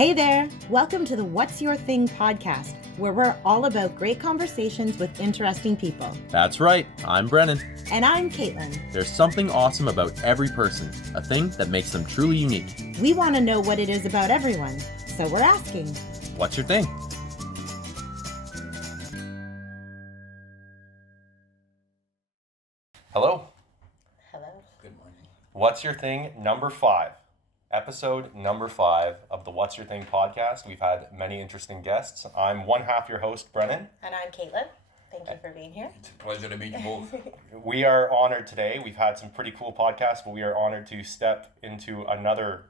Hey there! Welcome to the What's Your Thing podcast, where we're all about great conversations with interesting people. That's right. I'm Brennan. And I'm Caitlin. There's something awesome about every person, a thing that makes them truly unique. We want to know what it is about everyone, so we're asking, What's your thing? Hello. Hello. Good morning. What's your thing? Number 5. Episode number 5 of the What's Your Thing podcast. We've had many interesting guests. I'm one half your host, Brennan. And I'm Caitlin. Thank you for being here. It's a pleasure to meet you both. We are honored today. We've had some pretty cool podcasts, but we are honored to step into another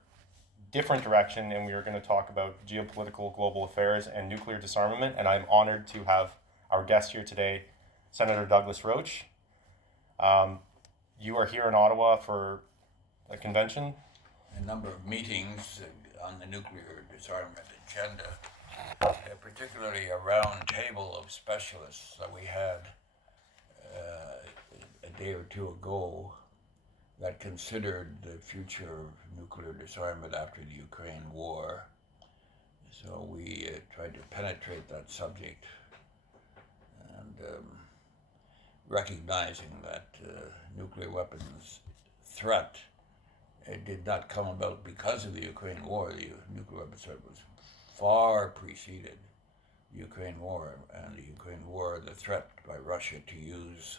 different direction, and we are going to talk about geopolitical global affairs and nuclear disarmament. And I'm honored to have our guest here today, Senator Douglas Roche. You are here in Ottawa for a convention. A number of meetings on the nuclear disarmament agenda, particularly a round table of specialists that we had a day or two ago that considered the future of nuclear disarmament after the Ukraine war. So we tried to penetrate that subject and recognizing that nuclear weapons threat it did not come about because of the Ukraine war. The nuclear weapons threat was far preceded the Ukraine war, and the Ukraine war, the threat by Russia to use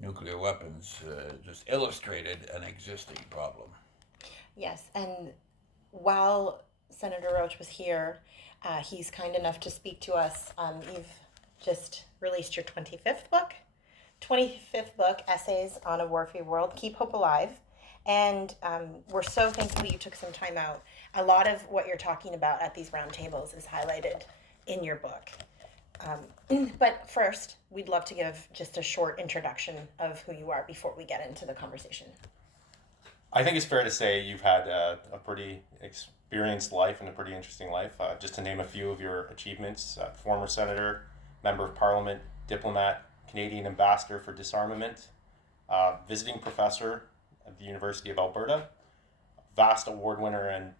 nuclear weapons just illustrated an existing problem. Yes, and while Senator Roche was here, he's kind enough to speak to us. You've just released your 25th book, Essays on a War-Free World, Keep Hope Alive. And we're so thankful you took some time out. A lot of what you're talking about at these roundtables is highlighted in your book. But first, we'd love to give just a short introduction of who you are before we get into the conversation. I think it's fair to say you've had a pretty experienced life and a pretty interesting life. Just to name a few of your achievements, former senator, member of parliament, diplomat, Canadian ambassador for disarmament, visiting professor at the University of Alberta, vast award winner and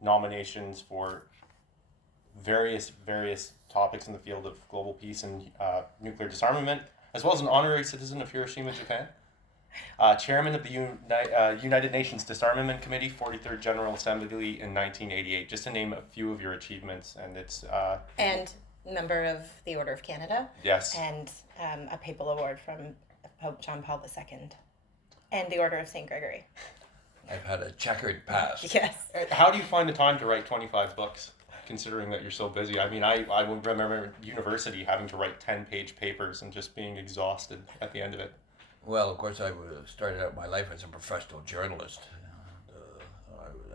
nominations for various topics in the field of global peace and nuclear disarmament, as well as an honorary citizen of Hiroshima, Japan. Chairman of the United Nations Disarmament Committee, 43rd General Assembly in 1988, just to name a few of your achievements. And it's and member of the Order of Canada. Yes. And a papal award from Pope John Paul II. And the Order of St. Gregory. I've had a checkered past. Yes. How do you find the time to write 25 books, considering that you're so busy? I mean, I would remember university having to write 10-page papers and just being exhausted at the end of it. Well, of course, I started out my life as a professional journalist.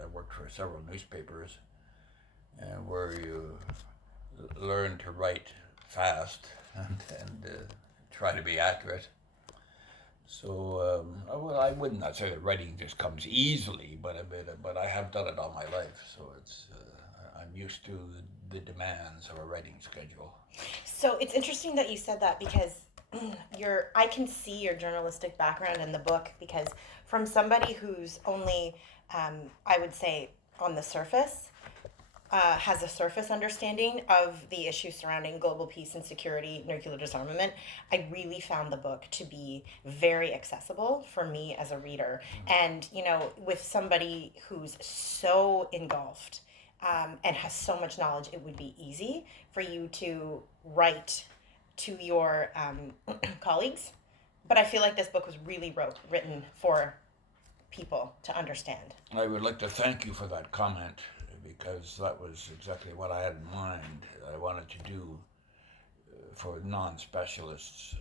I worked for several newspapers, and where you learn to write fast and try to be accurate. So, I would not say that writing just comes easily, but I have done it all my life. So I'm used to the demands of a writing schedule. So it's interesting that you said that because I can see your journalistic background in the book, because from somebody who's only, I would say, on the surface, has a surface understanding of the issues surrounding global peace and security, nuclear disarmament, I really found the book to be very accessible for me as a reader. And, with somebody who's so engulfed and has so much knowledge, it would be easy for you to write to your colleagues. But I feel like this book was really written for people to understand. I would like to thank you for that comment, because that was exactly what I had in mind. I wanted to do for non-specialists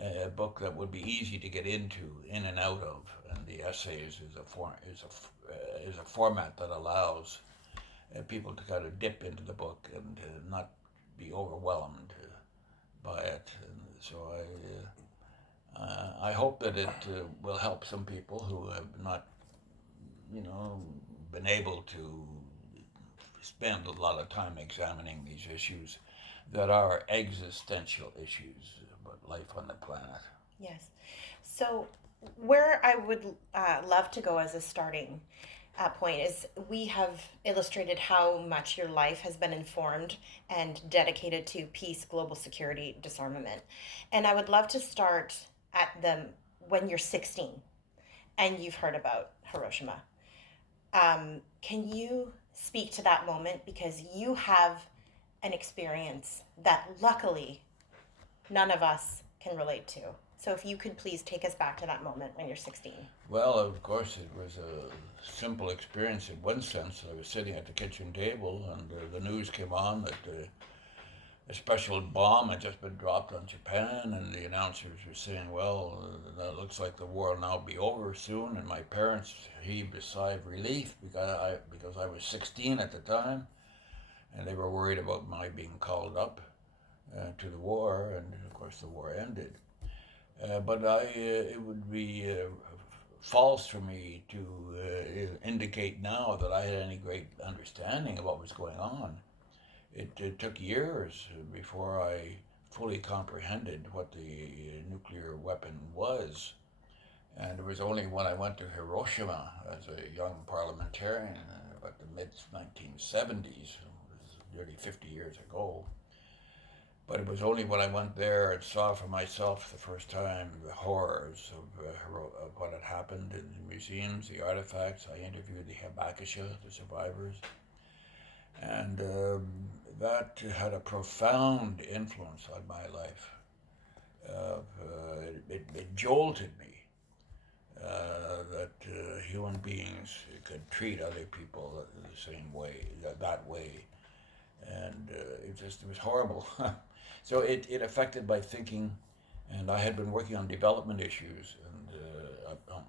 a book that would be easy to get into, in and out of, and the essays is a format that allows people to kind of dip into the book and not be overwhelmed by it. And so I hope that it will help some people who have not, been able to spend a lot of time examining these issues that are existential issues about life on the planet. Yes. So where I would love to go as a starting point is we have illustrated how much your life has been informed and dedicated to peace, global security, disarmament. And I would love to start at when you're 16 and you've heard about Hiroshima. Can you speak to that moment, because you have an experience that luckily none of us can relate to. So if you could please take us back to that moment when you're 16. Well, of course, it was a simple experience in one sense. I was sitting at the kitchen table, and the news came on that a special bomb had just been dropped on Japan, and the announcers were saying, well, it looks like the war will now be over soon. And my parents heaved a sigh of relief because I was 16 at the time, and they were worried about my being called up to the war, and of course the war ended. But it would be false for me to indicate now that I had any great understanding of what was going on. It took years before I fully comprehended what the nuclear weapon was. And it was only when I went to Hiroshima as a young parliamentarian about the mid-1970s, nearly 50 years ago. But it was only when I went there and saw for myself the first time the horrors of what had happened in the museums, the artifacts. I interviewed the Habakisha, the survivors. And that had a profound influence on my life. It jolted me that human beings could treat other people the same way, that way. And it was horrible. So it affected my thinking, and I had been working on development issues and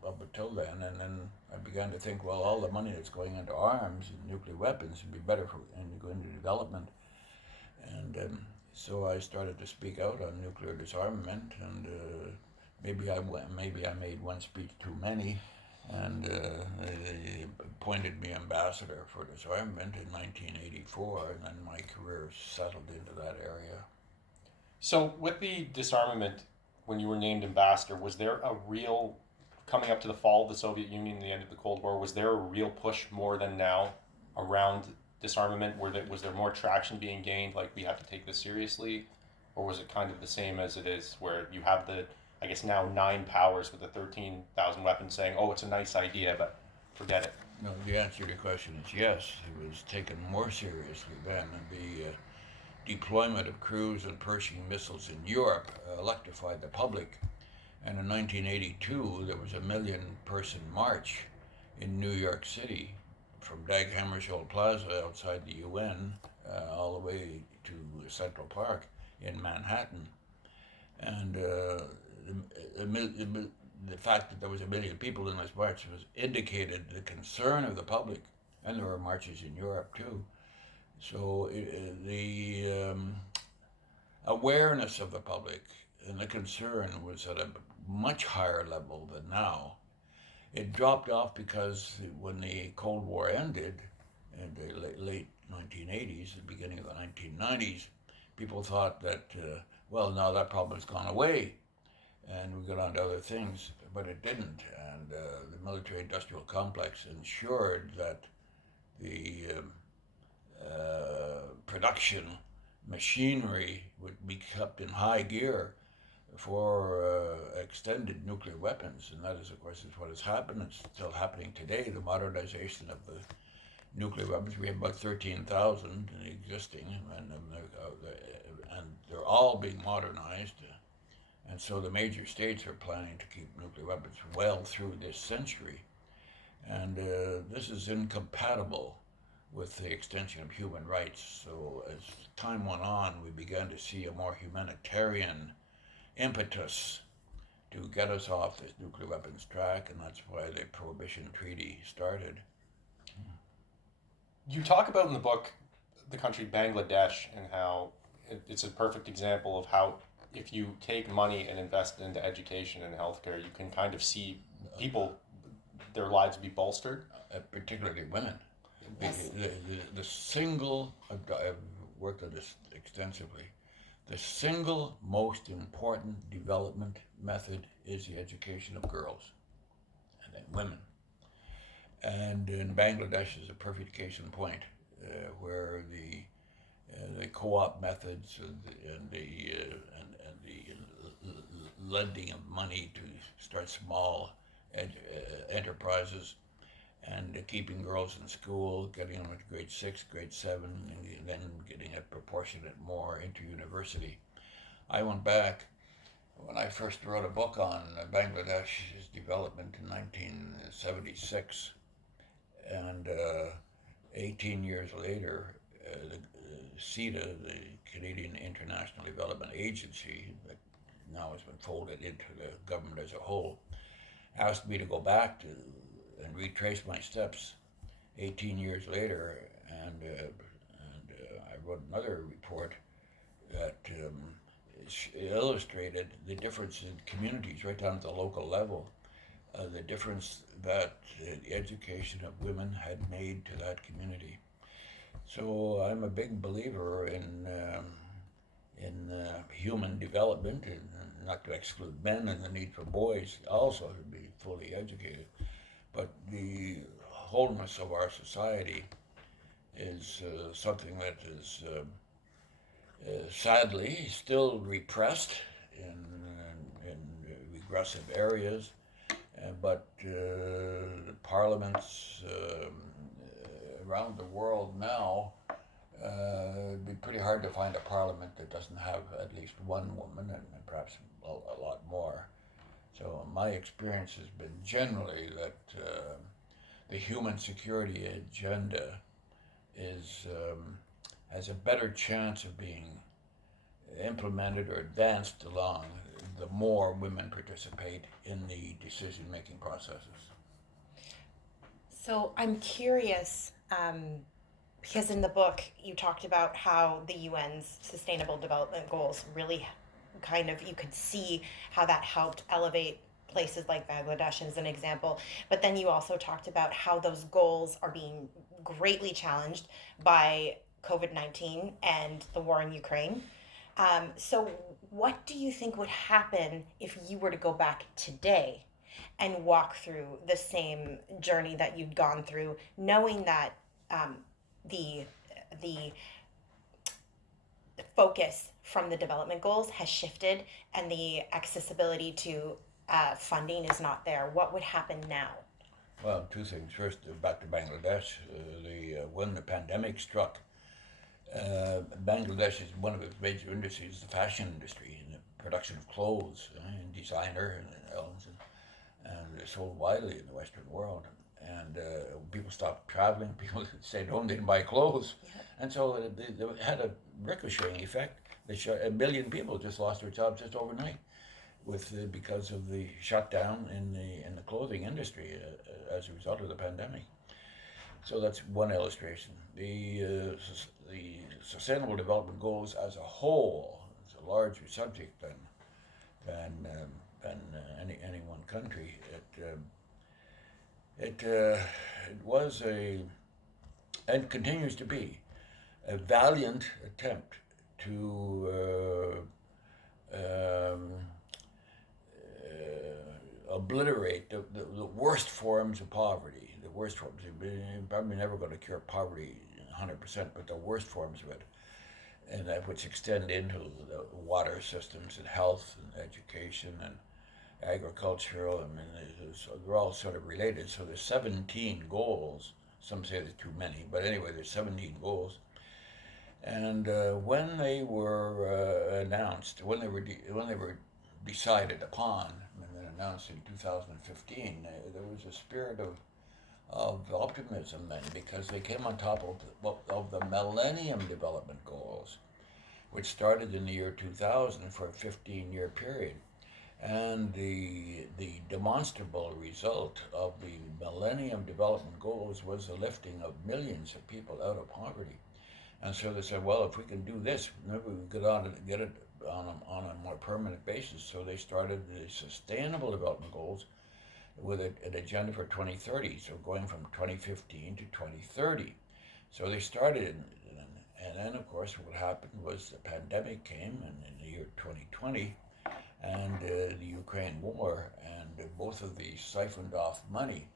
up until then, and then I began to think, well, all the money that's going into arms and nuclear weapons would be better for going into development. And so I started to speak out on nuclear disarmament, and maybe I made one speech too many, and they appointed me ambassador for disarmament in 1984, and then my career settled into that area. So with the disarmament, when you were named ambassador, was there a real, coming up to the fall of the Soviet Union and the end of the Cold War, was there a real push more than now around disarmament? Was there more traction being gained, like we have to take this seriously? Or was it kind of the same as it is, where you have the, I guess now 9 powers with the 13,000 weapons saying, oh, it's a nice idea, but forget it? No, the answer to your question is yes. It was taken more seriously then, and the deployment of cruise and Pershing missiles in Europe electrified the public. And in 1982, there was a 1 million-person march in New York City from Dag Hammarskjöld Plaza outside the UN all the way to Central Park in Manhattan. And the fact that there was 1 million people in this march indicated the concern of the public, and there were marches in Europe too. So the awareness of the public and the concern was at a much higher level than now. It dropped off because when the Cold War ended in the late 1980s, the beginning of the 1990s, people thought that, well, now that problem has gone away and we got on to other things, but it didn't. And the military-industrial complex ensured that the production machinery would be kept in high gear for extended nuclear weapons, and that is, of course, is what has happened. It's still happening today. The modernization of the nuclear weapons. We have about 13,000 existing, and they're all being modernized. And so the major states are planning to keep nuclear weapons well through this century, and this is incompatible with the extension of human rights. So as time went on, we began to see a more humanitarian impetus to get us off this nuclear weapons track, and that's why the Prohibition Treaty started. You talk about in the book the country Bangladesh and how it's a perfect example of how if you take money and invest it into education and healthcare, you can kind of see people, their lives be bolstered. Particularly women. Yes. The single, I've worked on this extensively, the single most important development method is the education of girls and then women. And in Bangladesh is a perfect case in point, where the co-op methods and the lending of money to start small enterprises, and keeping girls in school, getting them to grade 6, grade 7, and then getting a proportionate more into university. I went back when I first wrote a book on Bangladesh's development in 1976, and 18 years later, the CEDA, the Canadian International Development Agency, that now has been folded into the government as a whole, asked me to go back to and retrace my steps 18 years later, and I wrote another report that illustrated the difference in communities right down to the local level, the difference that the education of women had made to that community. So I'm a big believer in human development, and not to exclude men and the need for boys also to be fully educated. But the wholeness of our society is something that is sadly still repressed in regressive areas, but parliaments around the world now, it'd be pretty hard to find a parliament that doesn't have at least one woman, and perhaps a lot more. So my experience has been generally that the human security agenda has a better chance of being implemented or advanced along the more women participate in the decision-making processes. So I'm curious, because in the book you talked about how the UN's Sustainable Development Goals really kind of, you could see how that helped elevate places like Bangladesh as an example. But then you also talked about how those goals are being greatly challenged by COVID-19 and the war in Ukraine. So what do you think would happen if you were to go back today and walk through the same journey that you'd gone through, knowing that the focus from the development goals has shifted and the accessibility to funding is not there? What would happen now? Well, two things. First, back to Bangladesh. When the pandemic struck, Bangladesh is one of its major industries, the fashion industry, and the production of clothes and designer and they're sold widely in the Western world. And people stopped traveling. People stayed home, didn't buy clothes, and so they had a ricocheting effect. A million people just lost their jobs just overnight, because of the shutdown in the clothing industry as a result of the pandemic. So that's one illustration. The Sustainable Development Goals as a whole, it's a larger subject than any one country. It was and continues to be a valiant attempt to obliterate the worst forms of poverty. The worst forms. You're probably never going to cure poverty 100%, but the worst forms of it, and that which extend into the water systems and health and education and agricultural. I mean, they're all sort of related. So there's 17 goals. Some say there's too many, but anyway, there's 17 goals. And when they were announced, when they were decided upon and then announced in 2015, there was a spirit of optimism then, because they came on top of the Millennium Development Goals, which started in the year 2000 for a 15-year period. And the demonstrable result of the Millennium Development Goals was the lifting of millions of people out of poverty. And so they said, well, if we can do this, maybe we can get it on a more permanent basis. So they started the Sustainable Development Goals with an agenda for 2030, so going from 2015 to 2030. So they started, and then of course what happened was the pandemic came in the year 2020, and the Ukraine war, and both of these siphoned off money.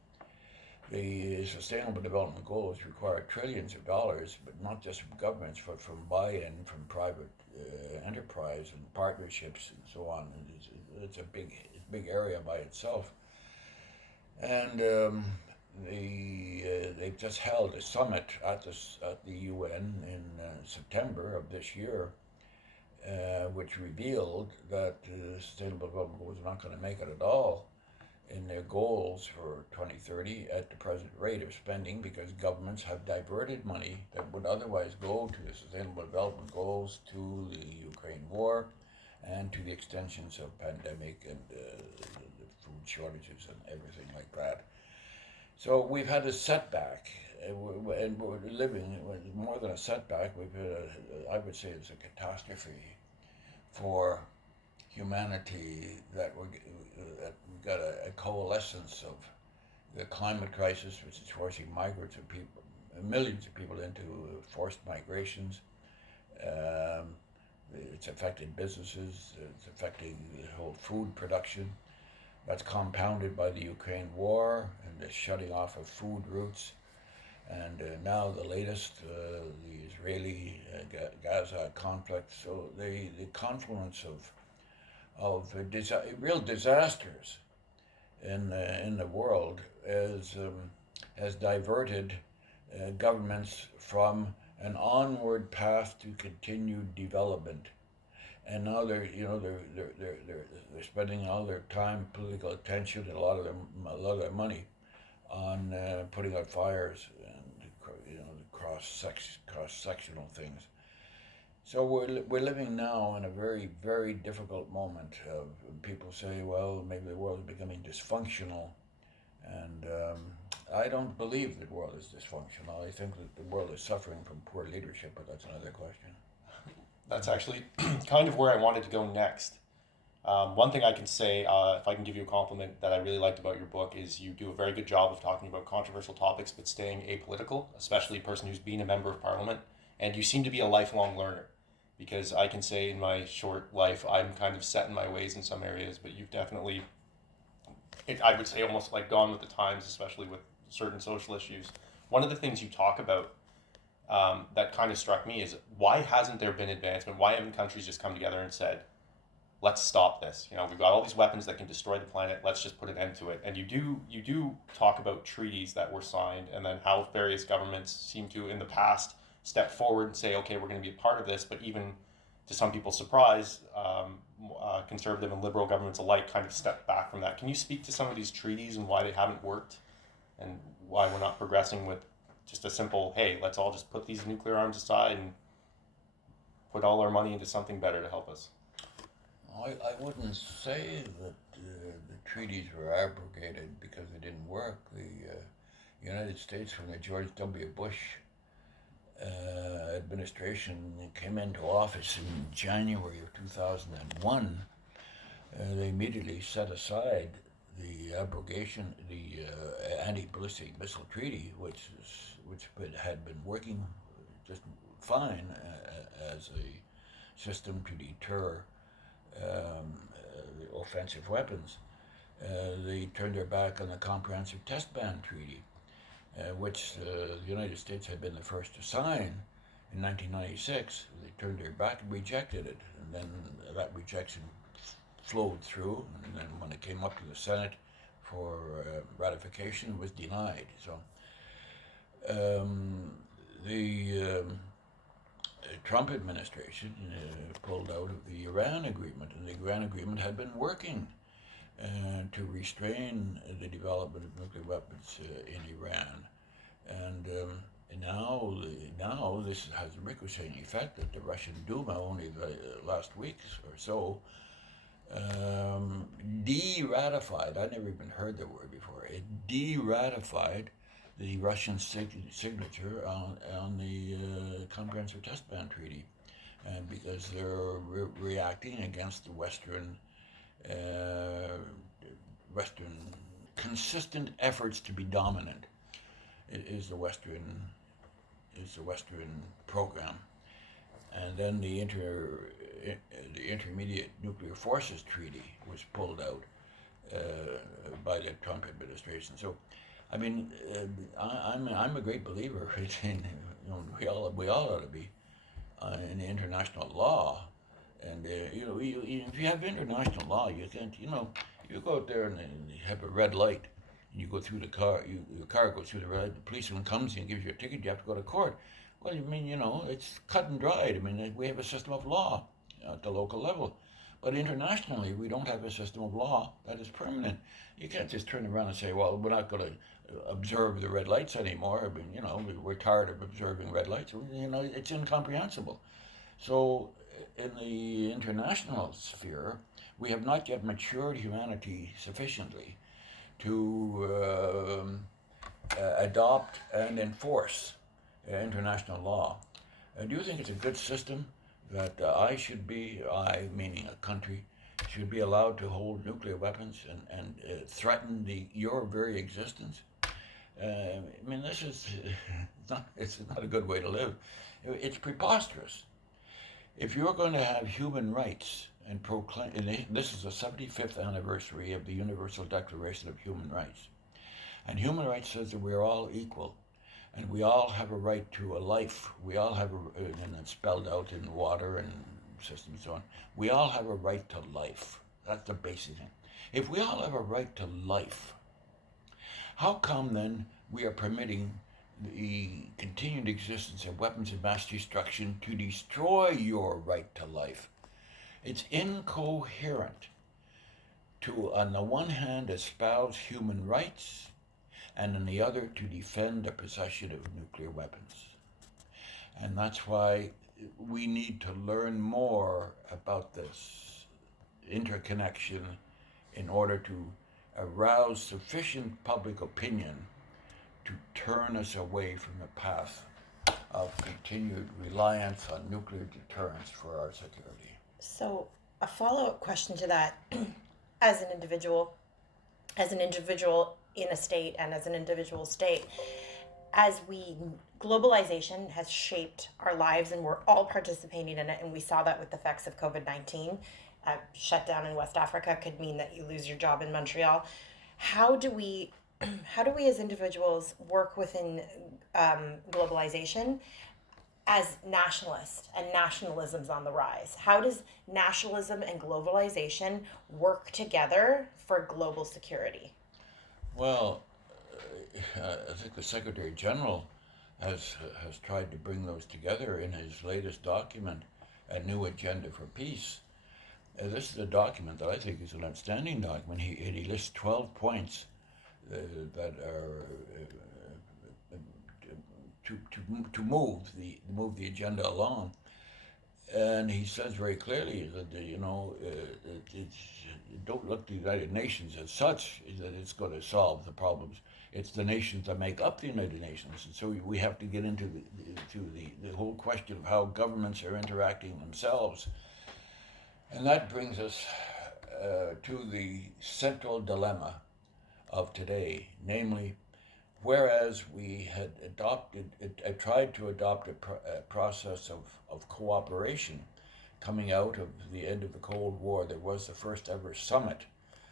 The Sustainable Development Goals require trillions of dollars, but not just from governments, but from buy-in from private enterprise and partnerships and so on. And it's a big area by itself. And they've just held a summit at the UN in September of this year, which revealed that the Sustainable Development Goals are not going to make it at all in their goals for 2030 at the present rate of spending, because governments have diverted money that would otherwise go to the Sustainable Development Goals to the Ukraine war and to the extensions of pandemic and the food shortages and everything like that. So we've had a setback, and we're living with more than a setback. We've had I would say it's a catastrophe for humanity that we've got a coalescence of the climate crisis, which is forcing millions of people into forced migrations. It's affecting businesses. It's affecting the whole food production. That's compounded by the Ukraine war and the shutting off of food routes. And now the latest, the Israeli-Gaza conflict. So the confluence of real disasters in the world has diverted governments from an onward path to continued development. And now they're spending all their time, political attention, and a lot of their money on putting out fires and cross-sectional things. So we're living now in a very, very difficult moment. People say, well, maybe the world is becoming dysfunctional, and I don't believe the world is dysfunctional. I think that the world is suffering from poor leadership, but that's another question. That's actually kind of where I wanted to go next. One thing I can say, if I can give you a compliment that I really liked about your book, is you do a very good job of talking about controversial topics, but staying apolitical, especially a person who's been a member of parliament. And you seem to be a lifelong learner, because I can say in my short life, I'm kind of set in my ways in some areas, but you've definitely, I would say, almost like gone with the times, especially with certain social issues. One of the things you talk about that kind of struck me is, why hasn't there been advancement? Why haven't countries just come together and said, let's stop this? We've got all these weapons that can destroy the planet. Let's just put an end to it. And you do talk about treaties that were signed, and then how various governments seem to, in the past, step forward and say, okay, we're going to be a part of this. But even to some people's surprise, conservative and liberal governments alike kind of stepped back from that. Can you speak to some of these treaties and why they haven't worked, and why we're not progressing with just a simple, hey, let's all just put these nuclear arms aside and put all our money into something better to help us? I wouldn't say that the treaties were abrogated because they didn't work. The United States, from the George W. Bush administration came into office in January of 2001, they immediately set aside the abrogation, the anti-ballistic missile treaty, which had been working just fine as a system to deter offensive weapons. They turned their back on the Comprehensive Test Ban Treaty, which the United States had been the first to sign in 1996. They turned their back and rejected it, and then that rejection flowed through, and then when it came up to the Senate for ratification, it was denied. So the Trump administration pulled out of the Iran agreement, and the Iran agreement had been working to restrain the development of nuclear weapons in Iran. And now this has a ricocheting effect that the Russian Duma, only the last week or so, de-ratified, I never even heard the word before, it de-ratified the Russian signature on the Comprehensive Test Ban Treaty, and because they're reacting against the Western consistent efforts to be dominant. It is the Western program, and then the Intermediate Nuclear Forces Treaty was pulled out by the Trump administration. So I mean, I'm a great believer in, we all ought to be in international law. And if you have international law, you think, you go out there and you have a red light, and you go through the car, your car goes through the red light, the policeman comes and gives you a ticket, you have to go to court. Well, I mean, it's cut and dried. I mean, we have a system of law at the local level. But internationally, we don't have a system of law that is permanent. You can't just turn around and say, well, we're not going to observe the red lights anymore. I mean, we're tired of observing red lights. It's incomprehensible. So, in the international sphere, we have not yet matured humanity sufficiently to adopt and enforce international law. Do you think it's a good system that I, meaning a country, should be allowed to hold nuclear weapons and threaten your very existence? I mean, this is it's not a good way to live. It's preposterous. If you're going to have human rights and proclaim, and this is the 75th anniversary of the Universal Declaration of Human Rights, and human rights says that we're all equal, and we all have a right to a life. We all have and it's spelled out in water and systems and so on. We all have a right to life. That's the basic thing. If we all have a right to life, how come then we are permitting the continued existence of weapons of mass destruction to destroy your right to life? It's incoherent to, on the one hand, espouse human rights, and on the other, to defend the possession of nuclear weapons. And that's why we need to learn more about this interconnection in order to arouse sufficient public opinion to turn us away from the path of continued reliance on nuclear deterrence for our security. So, a follow-up question to that: as an individual in a state, and as an individual state, as globalization has shaped our lives, and we're all participating in it, and we saw that with the effects of COVID-19. Shutdown in West Africa could mean that you lose your job in Montreal. How do we as individuals work within globalization as nationalists, and nationalism's on the rise? How does nationalism and globalization work together for global security? Well, I think the Secretary General has tried to bring those together in his latest document, A New Agenda for Peace. This is a document that I think is an outstanding document. He lists 12 points that are to move the agenda along, and he says very clearly that don't look to the United Nations as such that it's going to solve the problems. It's the nations that make up the United Nations, and so we have to get into the whole question of how governments are interacting themselves. And that brings us to the central dilemma of today, namely, whereas we had tried to adopt a process of cooperation coming out of the end of the Cold War. There was the first ever summit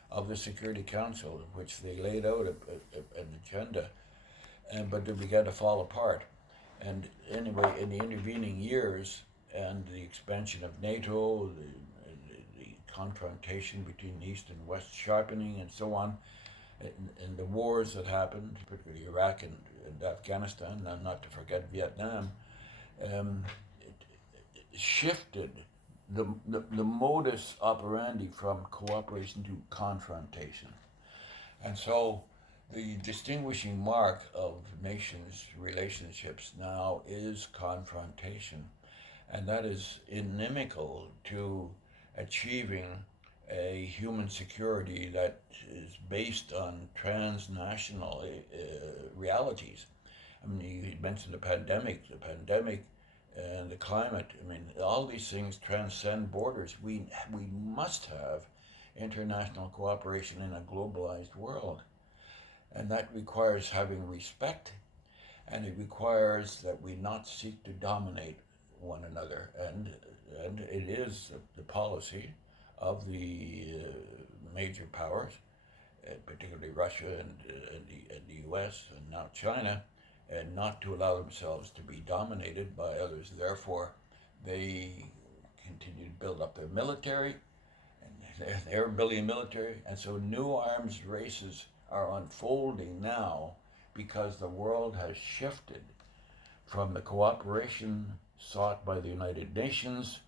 of the Security Council in which they laid out an agenda, but it began to fall apart. And anyway, in the intervening years and the expansion of NATO, the confrontation between the East and West sharpening and so on, and the wars that happened, particularly Iraq and Afghanistan, and not to forget Vietnam, it shifted the modus operandi from cooperation to confrontation. And so the distinguishing mark of nations' relationships now is confrontation. And that is inimical to achieving a human security that is based on transnational realities. I mean, you mentioned the pandemic and the climate. I mean, all these things transcend borders. We must have international cooperation in a globalized world. And that requires having respect, and it requires that we not seek to dominate one another. And it is the policy of the major powers particularly Russia and the U.S. and now China, and not to allow themselves to be dominated by others. Therefore, they continue to build up their military, and they're building a military, and so new arms races are unfolding now because the world has shifted from the cooperation sought by the United Nations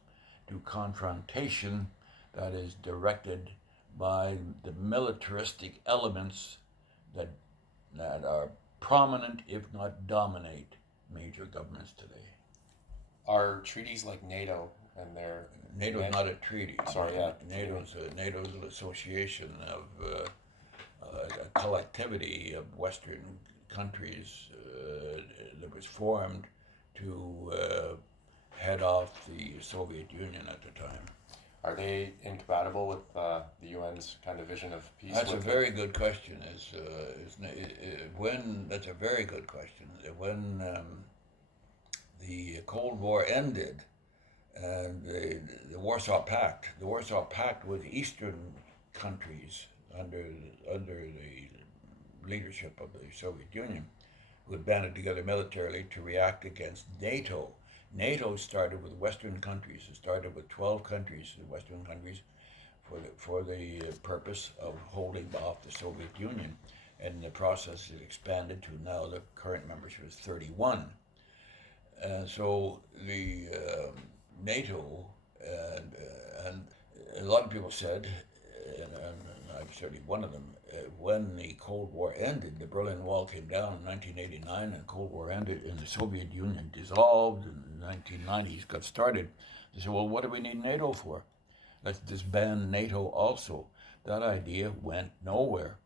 to confrontation that is directed by the militaristic elements that are prominent, if not dominate, major governments today. Are treaties like NATO and their NATO is not a treaty. Sorry, yeah. NATO's an association of a collectivity of Western countries that was formed to head off the Soviet Union at the time. Are they incompatible with the UN's kind of vision of peace? That's a very good question. That's a very good question. When the Cold War ended, and the Warsaw Pact was Eastern countries under the leadership of the Soviet Union, who had banded together militarily to react against NATO. NATO started with Western countries. It started with 12 countries, Western countries, for the purpose of holding off the Soviet Union. And in the process, it expanded to now the current membership is 31. So the NATO and a lot of people said, and I'm certainly one of them, when the Cold War ended, the Berlin Wall came down in 1989, and the Cold War ended, and the Soviet Union dissolved, and the 1990s got started. They said, well, what do we need NATO for? Let's disband NATO also. That idea went nowhere.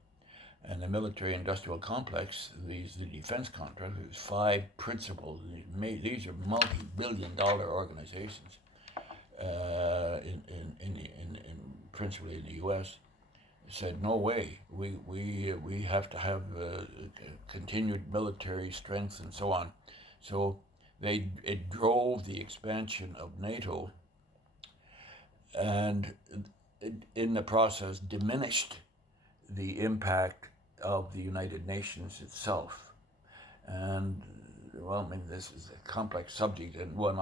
And the military-industrial complex, the defense contract, there's 5 principles. These are multi-billion-dollar organizations, principally in the U.S., said, no way, we have to have continued military strength and so on. So it drove the expansion of NATO, and in the process diminished the impact of the United Nations itself. And well, I mean, this is a complex subject, and one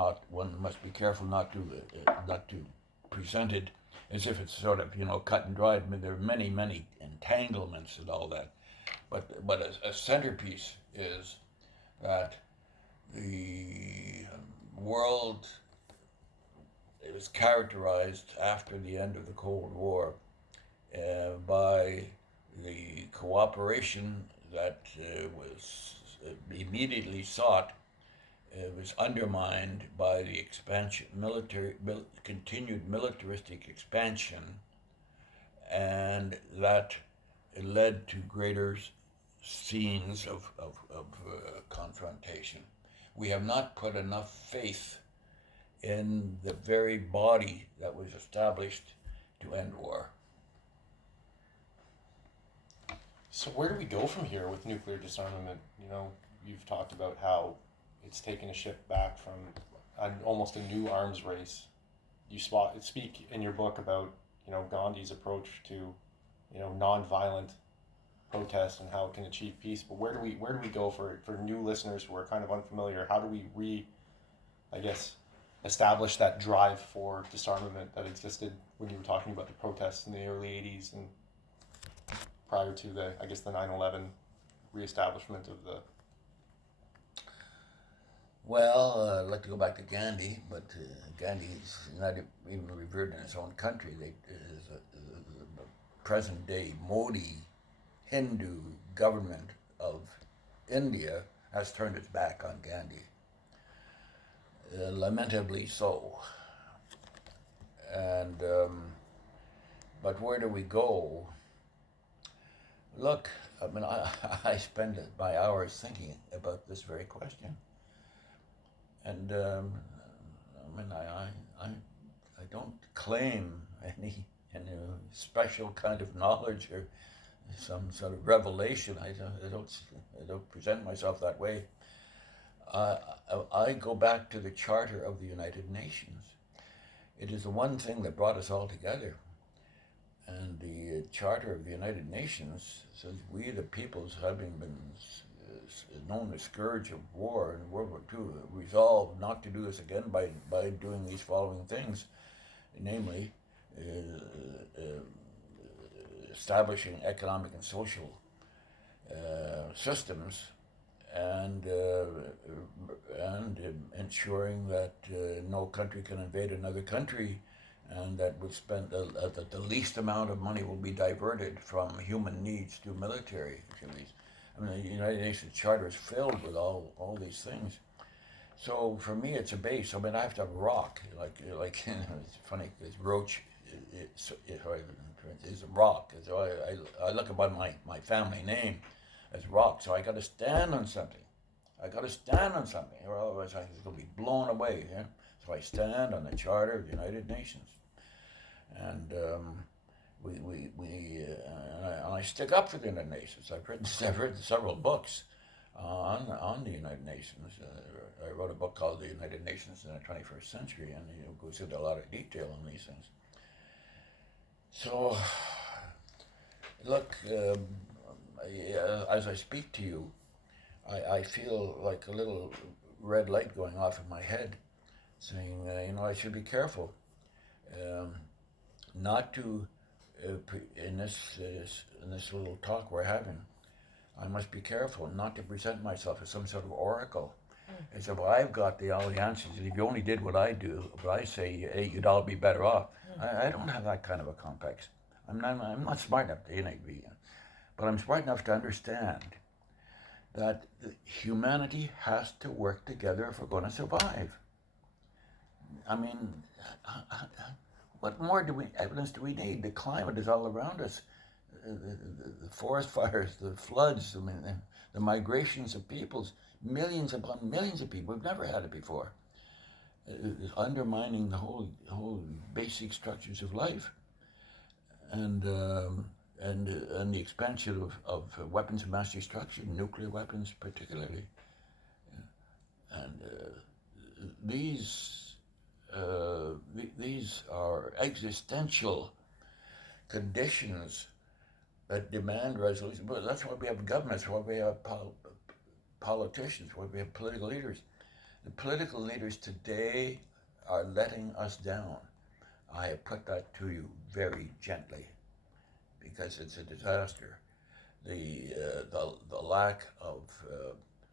must be careful not to present it as if it's sort of cut and dried. I mean, there are many entanglements and all that, but a centerpiece is that the world was characterized after the end of the Cold War by the cooperation that was immediately sought. Was undermined by the continued militaristic expansion, and that led to greater scenes of confrontation. We have not put enough faith in the very body that was established to end war. So where do we go from here with nuclear disarmament? You've talked about how it's taken a shift back from almost a new arms race. You speak in your book about Gandhi's approach to nonviolent protest and how it can achieve peace. But where do we go for new listeners who are kind of unfamiliar? How do we establish that drive for disarmament that existed when you were talking about the protests in the early 80s and prior to the 9/11 reestablishment of the... Well, I'd like to go back to Gandhi, but Gandhi is not even revered in his own country. The present-day Modi Hindu government of India has turned its back on Gandhi. Lamentably so. And but where do we go? Look, I mean, I spend my hours thinking about this very question. And I mean, I don't claim any special kind of knowledge or some sort of revelation. I don't present myself that way. I go back to the Charter of the United Nations. It is the one thing that brought us all together. And the Charter of the United Nations says we, the peoples, having been known the scourge of war in World War II, resolve not to do this again by doing these following things, namely establishing economic and social systems and ensuring that no country can invade another country, and that would spend that the least amount of money will be diverted from human needs to military activities. I mean, the United Nations Charter is filled with all these things. So for me, it's a base. I mean, I have to have a rock. Like it's funny because Roche is a rock. So I look upon my family name as rock. So I got to stand on something. Or otherwise I'm going to be blown away. Yeah? So I stand on the Charter of the United Nations, and I stick up for the United Nations. I've written several books on the United Nations. I wrote a book called The United Nations in the 21st Century, and it goes into a lot of detail on these things. So, look, as I speak to you, I feel like a little red light going off in my head, saying, I should be careful not to, in this little talk we're having, I must be careful not to present myself as some sort of oracle. As if I've got all the answers, and if you only did what I say, hey, you'd all be better off. I don't have that kind of a complex. I'm not smart enough to be, but I'm smart enough to understand that humanity has to work together if we're going to survive. I mean, what more evidence do we need? The climate is all around us. The forest fires, the floods, I mean, the migrations of peoples, millions upon millions of people. We've never had it before. It's undermining the whole basic structures of life, and the expansion of weapons of mass destruction, nuclear weapons particularly, and these are existential conditions that demand resolution. But that's why we have governments, why we have politicians, why we have political leaders. The political leaders today are letting us down. I have put that to you very gently, because it's a disaster. The lack of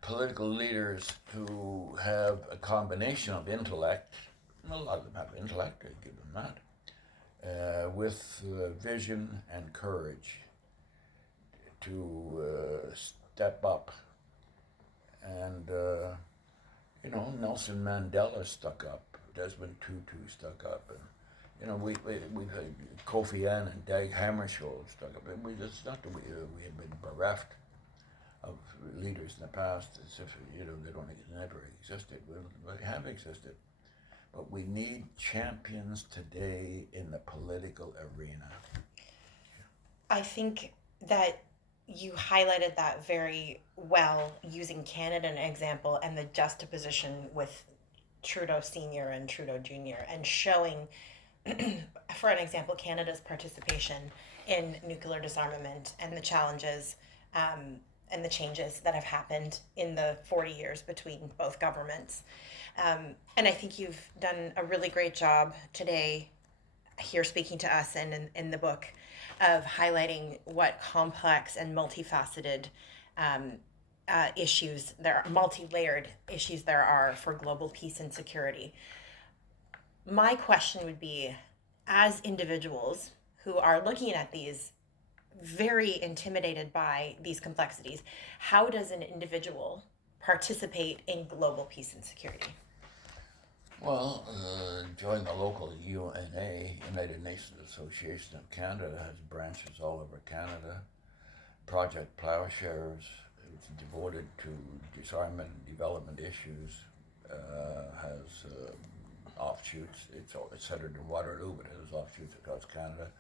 political leaders who have a combination of intellect, a lot of them have intellect, I give them that, with vision and courage to step up. And, Nelson Mandela stuck up, Desmond Tutu stuck up, and we've had Kofi Annan and Dag Hammarskjöld stuck up. And it's not that we had been bereft of leaders in the past as if they never existed. We have existed, but we need champions today in the political arena. I think that you highlighted that very well, using Canada as an example and the juxtaposition with Trudeau Sr. and Trudeau Jr. and showing, for an example, Canada's participation in nuclear disarmament and the challenges and the changes that have happened in the 40 years between both governments. And I think you've done a really great job today here speaking to us and in the book of highlighting what complex and multifaceted issues there are, multi-layered issues there are for global peace and security. My question would be, as individuals who are looking at these, very intimidated by these complexities, how does an individual participate in global peace and security? Well, join the local UNA, United Nations Association of Canada, has branches all over Canada. Project Plowshares, it's devoted to disarmament and development issues, has offshoots. It's centered in Waterloo, but it has offshoots across Canada.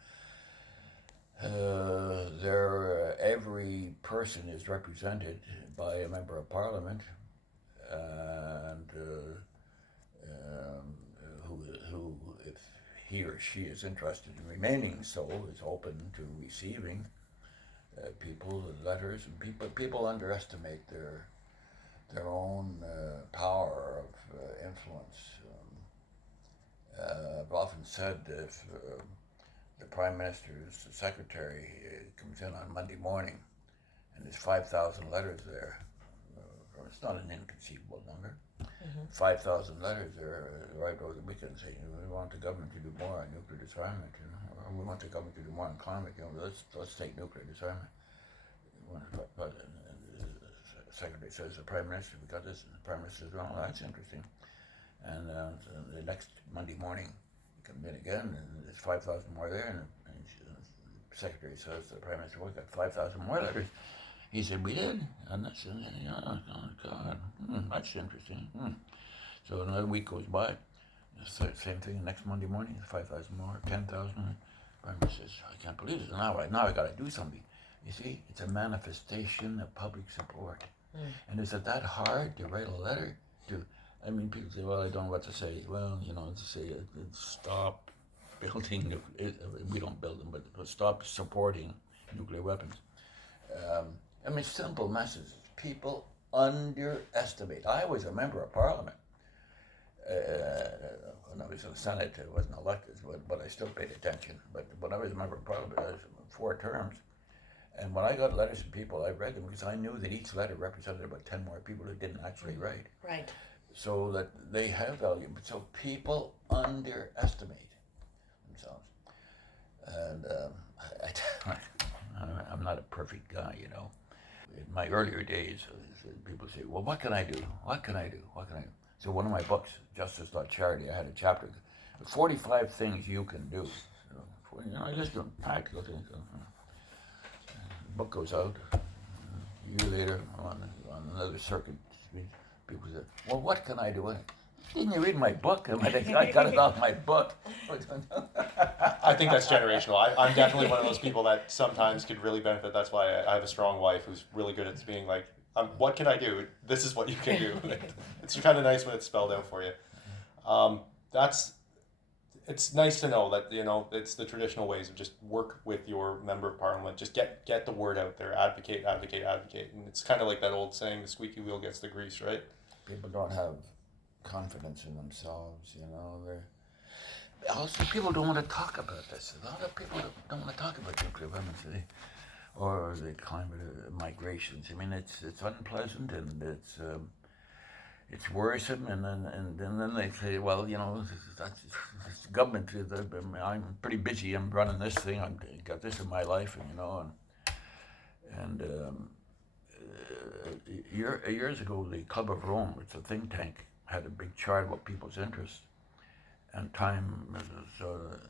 Every person is represented by a member of Parliament, and who, if he or she is interested in remaining so, is open to receiving people, letters, and people underestimate their own power of influence. I've often said if the Prime Minister's secretary comes in on Monday morning and there's 5,000 letters there, it's not an inconceivable number. 5,000 letters there right over the weekend saying we want the government to do more on nuclear disarmament, or we want the government to do more on climate. Let's take nuclear disarmament. But the secretary says, the Prime Minister, we got this, and the Prime Minister says, well, that's interesting. And the next Monday morning, he comes in again, and there's 5,000 more there, and the secretary says to the Prime Minister, we got 5,000 more letters. He said, we did? And that's, oh God, that's interesting. So another week goes by, same thing, next Monday morning, 5,000 more, 10,000. Prime Minister says, I can't believe this, now I got to do something. You see, it's a manifestation of public support. And is it that hard to write a letter to, I mean, people say, well, I don't know what to say. Well, to say, stop building, we don't build them, but stop supporting nuclear weapons. I mean, simple messages. People underestimate. I was a member of Parliament. When I was in the Senate, I wasn't elected, but I still paid attention. But when I was a member of Parliament, I was 4 terms. And when I got letters from people, I read them because I knew that each letter represented about 10 more people who didn't actually write. Right. So that they have value. But so people underestimate themselves. And I'm not a perfect guy, In my earlier days, people say, well, what can I do? What can I do? What can I do? So one of my books, Justice.Charity, I had a chapter, 45 things you can do. I just do practical things. The book goes out. A year later, on another circuit, people say, well, what can I do? Didn't you read my book? I got it off my book. I think that's generational. I'm definitely one of those people that sometimes could really benefit. That's why I have a strong wife who's really good at being like, what can I do? This is what you can do. It's kind of nice when it's spelled out for you. It's nice to know that, it's the traditional ways of just work with your member of parliament, just get the word out there, advocate. And it's kind of like that old saying, the squeaky wheel gets the grease, right? People don't have confidence in themselves, Also, people don't want to talk about this. A lot of people don't want to talk about nuclear weapons today, or the climate migrations. I mean, it's unpleasant and it's worrisome, and then they say, well, that's government. I'm pretty busy. I'm running this thing. I've got this in my life, years ago, the Club of Rome, it's a think tank, had a big chart about people's interests, and Time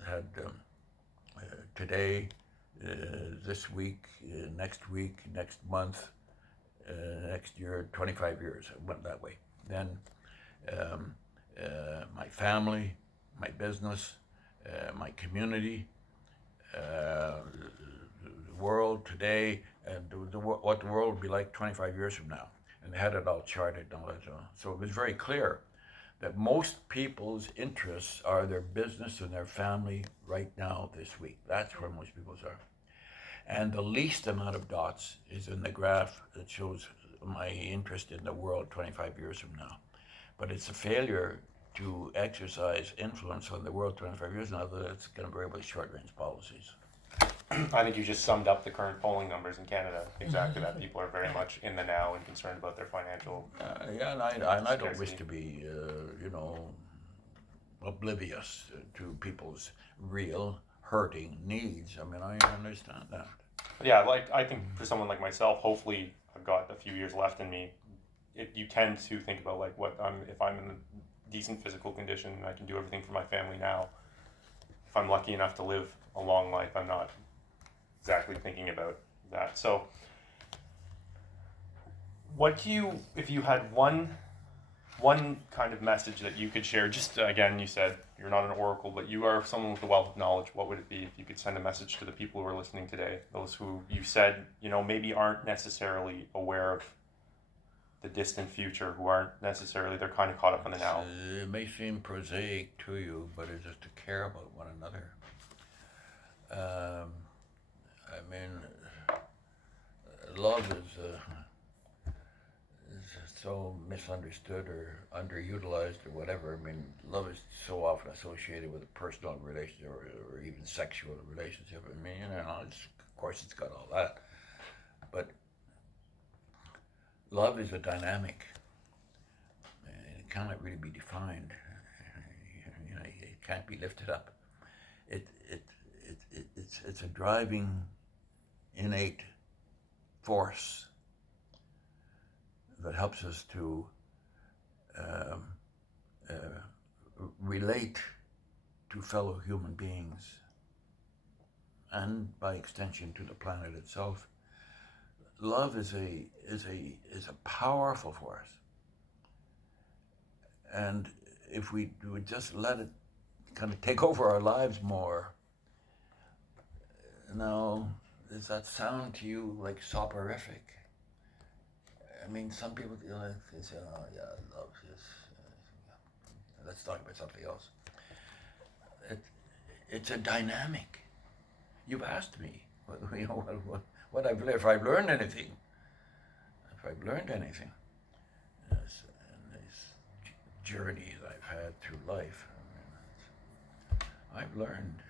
had today, this week, next month, next year, 25 years. It went that way. Then my family, my business, my community, the world today, and what the world will be like 25 years from now. And they had it all charted and all that. So it was very clear that most people's interests are their business and their family right now, this week. That's where most people's are. And the least amount of dots is in the graph that shows my interest in the world 25 years from now. But it's a failure to exercise influence on the world 25 years now that it's going to be able to short-range policies. I think you just summed up the current polling numbers in Canada. Exactly that. People are very much in the now and concerned about their financial. And I don't wish to be, oblivious to people's real hurting needs. I mean, I understand that. But yeah, I think for someone like myself, hopefully I've got a few years left in me. You tend to think about if I'm in a decent physical condition, I can do everything for my family now. If I'm lucky enough to live a long life, I'm not exactly thinking about that. So if you had one kind of message that you could share, just again, you said you're not an oracle, but you are someone with a wealth of knowledge, what would it be if you could send a message to the people who are listening today, those who you said, maybe aren't necessarily aware of the distant future who aren't necessarily, they're kind of caught up in the now. It may seem prosaic to you, but it's just to care about one another. I mean, love is so misunderstood or underutilized or whatever. I mean, love is so often associated with a personal relationship or even sexual relationship. I mean, of course it's got all that, but love is a dynamic. It cannot really be defined. It can't be lifted up. It's a driving, innate force that helps us to relate to fellow human beings, and by extension to the planet itself. Love is a powerful force, and if we would just let it kind of take over our lives more. Now, does that sound to you like soporific? I mean, some people say, "Oh yeah, love is." Let's talk about something else. It's a dynamic. You've asked me, what I've learned, if I've learned anything. Yes, in these journeys I've had through life, I've learned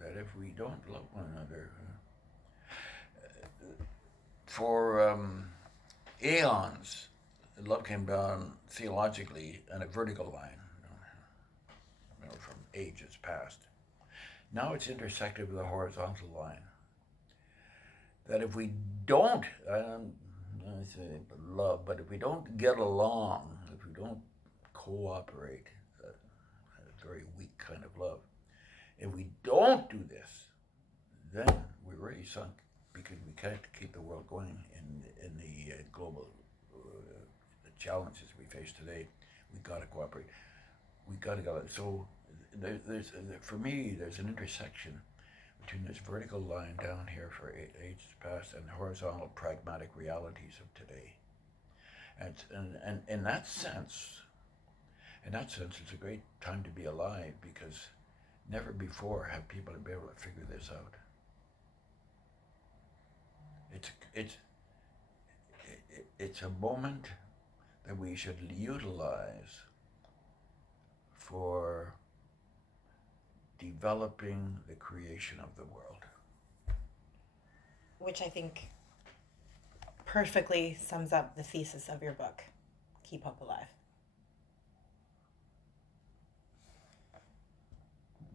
that if we don't love one another, for eons, love came down theologically in a vertical line, from ages past. Now it's intersected with a horizontal line. That if we don't, I say love, but if we don't get along, if we don't cooperate, a very weak kind of love, if we don't do this, then we're really sunk, because we can't keep the world going in the global the challenges we face today. We've got to cooperate. We've got to go. So for me, there's an intersection between this vertical line down here for ages past and the horizontal pragmatic realities of today. And in that sense, it's a great time to be alive, because never before have people been able to figure this out. It's a moment that we should utilize for developing the creation of the world. Which I think perfectly sums up the thesis of your book, Keep Hope Alive.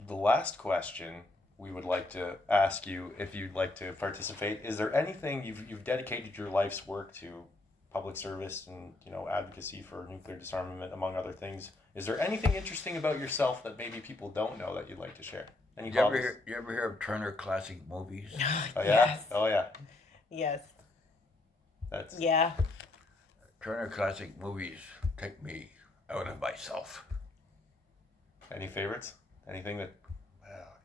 The last question we would like to ask you, if you'd like to participate, is there anything you've dedicated your life's work to, public service and advocacy for nuclear disarmament, among other things? Is there anything interesting about yourself that maybe people don't know that you'd like to share? Any You ever hear of Turner Classic Movies? Oh yeah. Yes. Oh yeah. Yes. That's Yeah. Turner Classic Movies take me out of myself. Any favorites? Anything that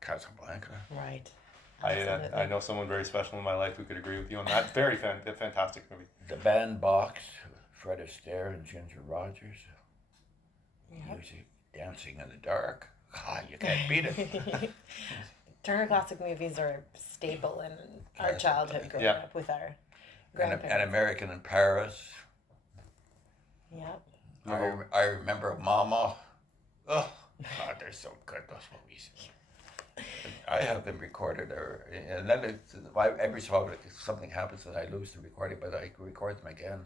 Casablanca. Right. I know someone very special in my life who could agree with you on that. Very fantastic movie. The Bandbox, Fred Astaire and Ginger Rogers. Yep. Music, Dancing in the Dark. You can't beat it. Turner Classic Movies are a staple in our childhood growing up with our grandparents. And American in Paris. Yep. I remember Mama. Oh, God, they're so good, those movies. I have them recorded, and then every so often something happens and I lose the recording, but I record them again.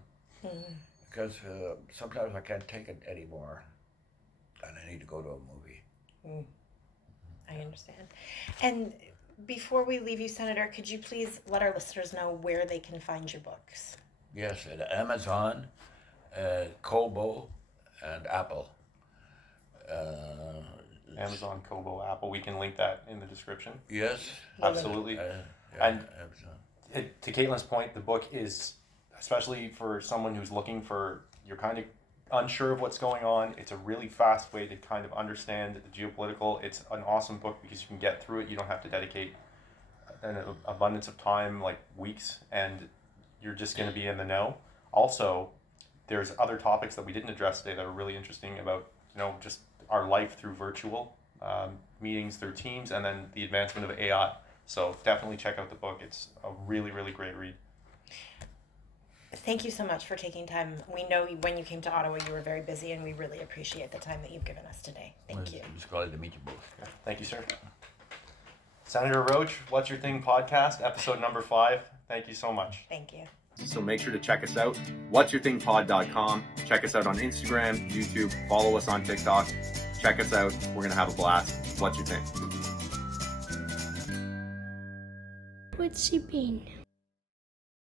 Mm-hmm. Because sometimes I can't take it anymore, and I need to go to a movie. Mm. I understand. And before we leave you, Senator, could you please let our listeners know where they can find your books? Yes, at Amazon, Kobo, and Apple. Amazon, Kobo, Apple. We can link that in the description. Yes. Absolutely. And to Caitlin's point, the book is, especially for someone who's looking for, you're kind of unsure of what's going on, it's a really fast way to kind of understand the geopolitical. It's an awesome book because you can get through it. You don't have to dedicate an abundance of time, like weeks, and you're just going to be in the know. Also, there's other topics that we didn't address today that are really interesting about, just our life through virtual meetings through Teams, and then the advancement of AI. So definitely check out the book. It's a really, really great read. Thank you so much for taking time. We know when you came to Ottawa, you were very busy, and we really appreciate the time that you've given us today. Thank you. It's glad to meet you both. Yeah, thank you, sir. Senator Roche, What's Your Thing podcast, episode number 5. Thank you so much. Thank you. So make sure to check us out, whatsyourthingpod.com. Check us out on Instagram, YouTube, follow us on TikTok. Check us out. We're going to have a blast. What's your thing? What's your pain?